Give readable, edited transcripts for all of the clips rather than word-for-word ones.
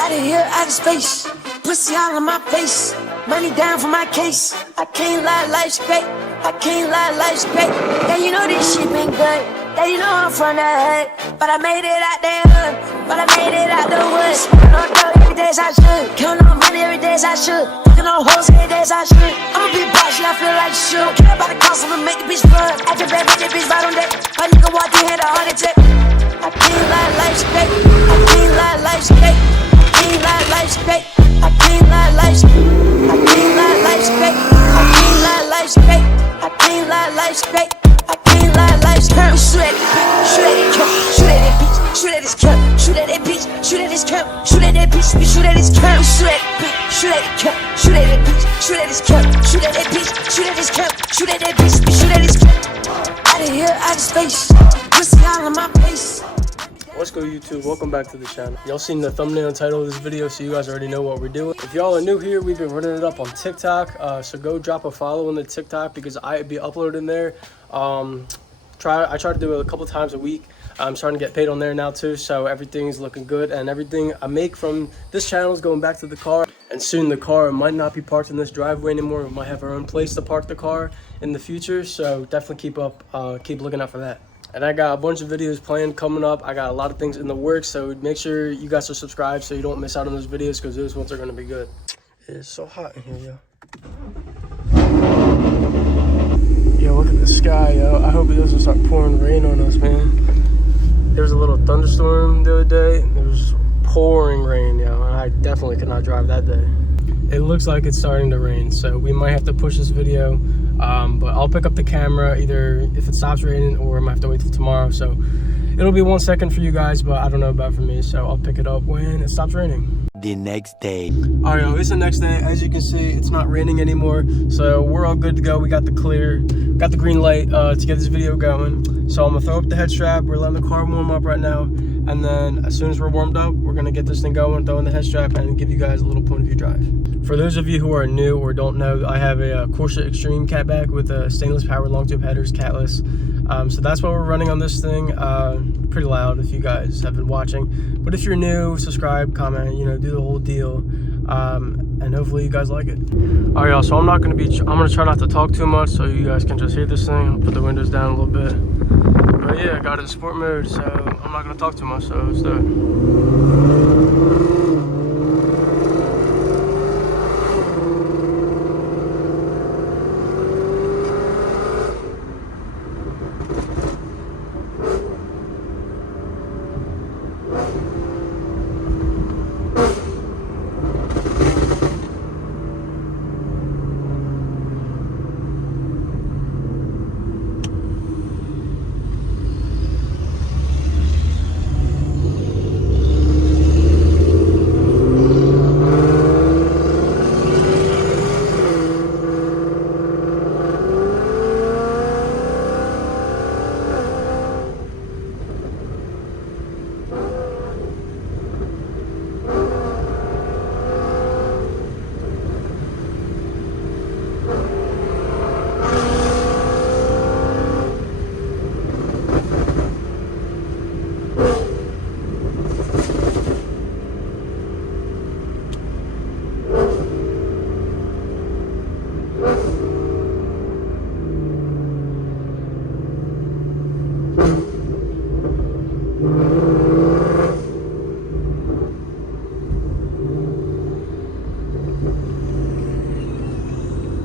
Out of here, out of space. Pussy all in my face. Money down for my case. I can't lie, life's great. I can't lie, life's great. Yeah, you know this shit been good. Yeah, you know I'm from the hood. But I made it out the hood. But I made it out the woods. No doubt every day as I should. Counting on money every day as I should. Fucking on hoes every day as I should. I'm a big boss, yeah, I feel like shit. Don't care about the cost, I'ma make the bitch run. After bad, make the bitch right on deck. My nigga walked in, had a heart attack. I can't lie, life's great. I can't lie, life's great. I can't lie, life's great. I can't lie, life's great. I can't lie, life's great. I can't lie, life's great. I can't lie, life's great. I can't lie, life's great. Shoot at it, shoot at that bitch, shoot at that bitch, shoot at this cunt, shoot at that bitch, shoot at this cunt, shoot at that bitch, shoot at this cunt, shoot at that bitch, shoot at that cunt, shoot at that bitch, shoot at this cunt, shoot at that bitch, shoot at this cunt, shoot at that bitch, shoot at this cunt. Out of here, out of space, pussy all in my face. What's good, YouTube? Welcome back to the channel. Y'all seen the thumbnail and title of this video, so you guys already know what we're doing. If y'all are new here, we've been running it up on TikTok, so go drop a follow on the TikTok because I be uploading there. I try to do it a couple times a week. I'm starting to get paid on there now too, so everything's looking good, and everything I make from this channel is going back to the car. And soon the car might not be parked in this driveway anymore. We might have our own place to park the car in the future, so definitely keep looking out for that. And I got a bunch of videos planned coming up. I got a lot of things in the works, so make sure you guys are subscribed so you don't miss out on those videos, because those ones are going to be good. It's so hot in here, yo. Yo, look at the sky, yo. I hope it doesn't start pouring rain on us, man. There was a little thunderstorm the other day. There was pouring rain, yo, and I definitely could not drive that day. It looks like it's starting to rain, so we might have to push this video. But I'll pick up the camera either if it stops raining, or I might have to wait till tomorrow. So it'll be 1 second for you guys, but I don't know about for me. So I'll pick it up when it stops raining. The next day. All right, yo, it's the next day. As you can see, it's not raining anymore, so we're all good to go. We got the green light to get this video going. So I'm gonna throw up the head strap. We're letting the car warm up right now, and then as soon as we're warmed up, we're gonna get this thing going, throw in the head strap, and give you guys a little point of view drive. For those of you who are new or don't know, I have a Corsa Extreme catback with a stainless power long tube headers, catless. So that's what we're running on this thing. Pretty loud if you guys have been watching, but if you're new, subscribe, comment, you know, do the whole deal, and hopefully you guys like it. All right, y'all, so I'm gonna try not to talk too much so you guys can just hear this thing. I'll put the windows down a little bit, but yeah, I got it in sport mode, so I'm not gonna talk too much, so let's do it.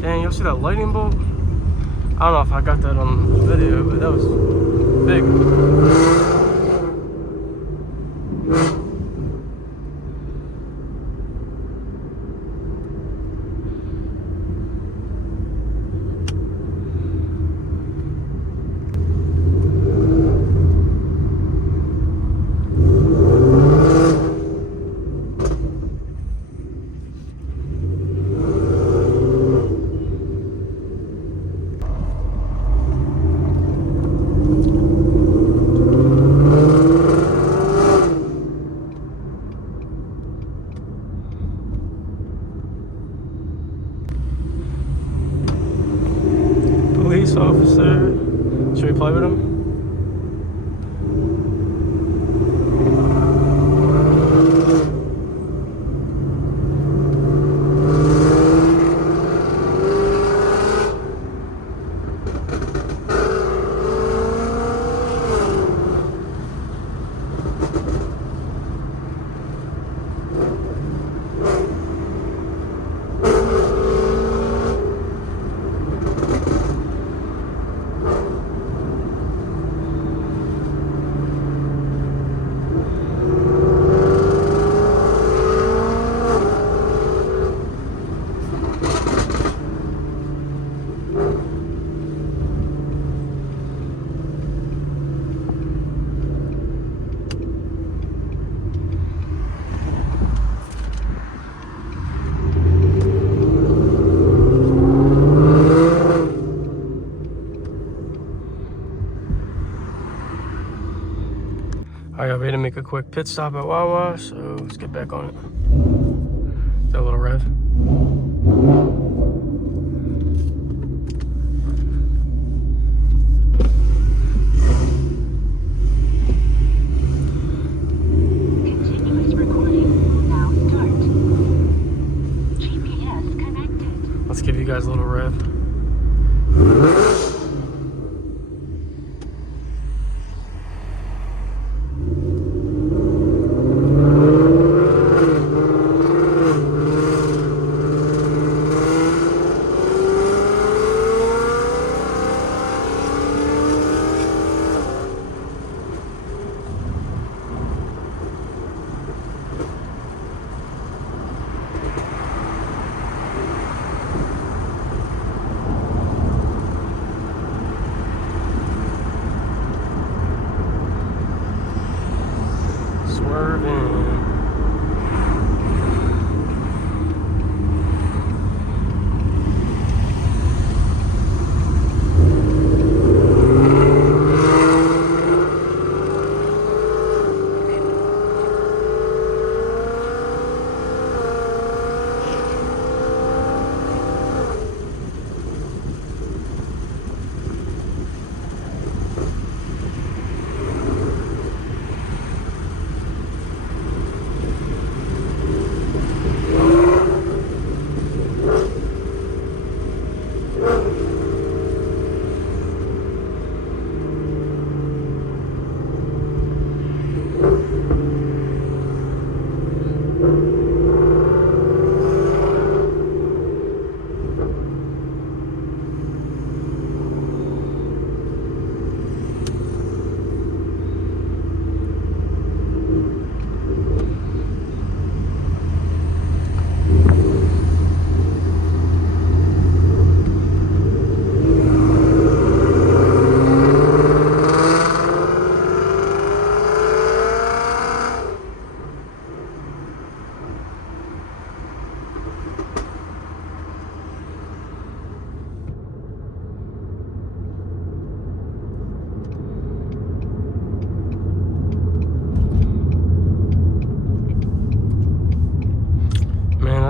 Dang, y'all see that lightning bolt? I don't know if I got that on video, but that was big. Police officer. Should we play with him? I got ready to make a quick pit stop at Wawa, so let's get back on it. Is that a little rev? Continuous recording now start. GPS connected. Let's give you guys a little rev.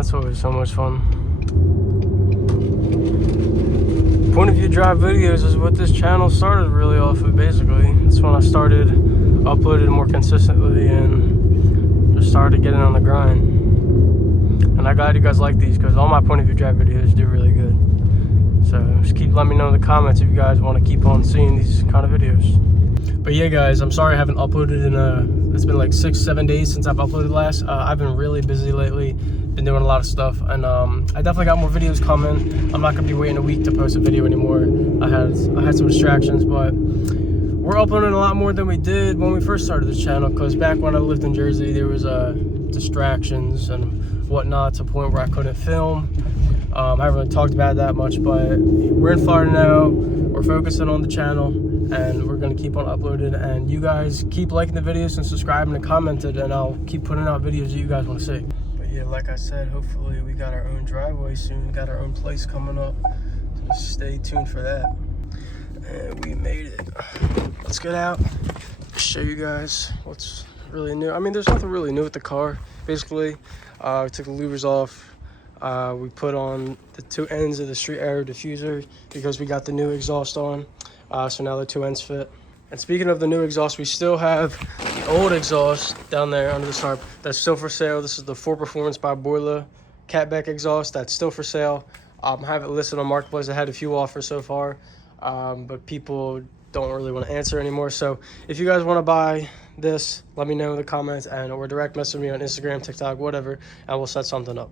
That's always so much fun. Point of view drive videos is what this channel started really off of, basically. That's when I started uploading more consistently and just started getting on the grind. And I'm glad you guys like these because all my point of view drive videos do really good. So just keep letting me know in the comments if you guys want to keep on seeing these kind of videos. But yeah, guys, I'm sorry I haven't uploaded in it's been like 6-7 days since I've uploaded last. I've been really busy lately, been doing a lot of stuff, and I definitely got more videos coming. I'm not gonna be waiting a week to post a video anymore. I had some distractions, but we're uploading a lot more than we did when we first started this channel, because back when I lived in Jersey, there was distractions and whatnot to the point where I couldn't film. I haven't really talked about it that much, but we're in Florida now. We're focusing on the channel, and we're gonna keep on uploading. And you guys keep liking the videos and subscribing and commenting, and I'll keep putting out videos that you guys want to see. But yeah, like I said, hopefully we got our own driveway soon. Got our own place coming up. So stay tuned for that. And we made it. Let's get out, show you guys what's really new. I mean, there's nothing really new with the car. Basically, we took the louvers off. We put on the two ends of the street air diffuser because we got the new exhaust on. So now the two ends fit. And speaking of the new exhaust, we still have the old exhaust down there under the tarp that's still for sale. This is the 4 Performance by Boiler catback exhaust that's still for sale. I have it listed on Marketplace. I had a few offers so far, but people don't really want to answer anymore. So if you guys want to buy this, let me know in the comments, and or direct message me on Instagram, TikTok, whatever, and we'll set something up.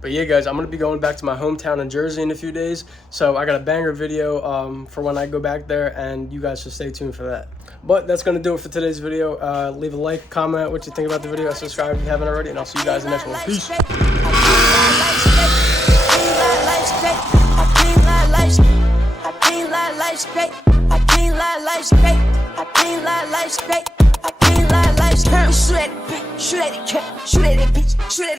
But yeah, guys, I'm going to be going back to my hometown in Jersey in a few days. So I got a banger video for when I go back there, and you guys should stay tuned for that. But that's going to do it for today's video. Leave a like, comment what you think about the video, and subscribe if you haven't already, and I'll see you guys in the next one. Peace. I can't lie, life's great. I can't lie, life's great. I can't lie, life's great. I can't lie, life's great. I can't lie, life's great. Shoot at it, shoot at it, shoot at it, bitch, shoot at it.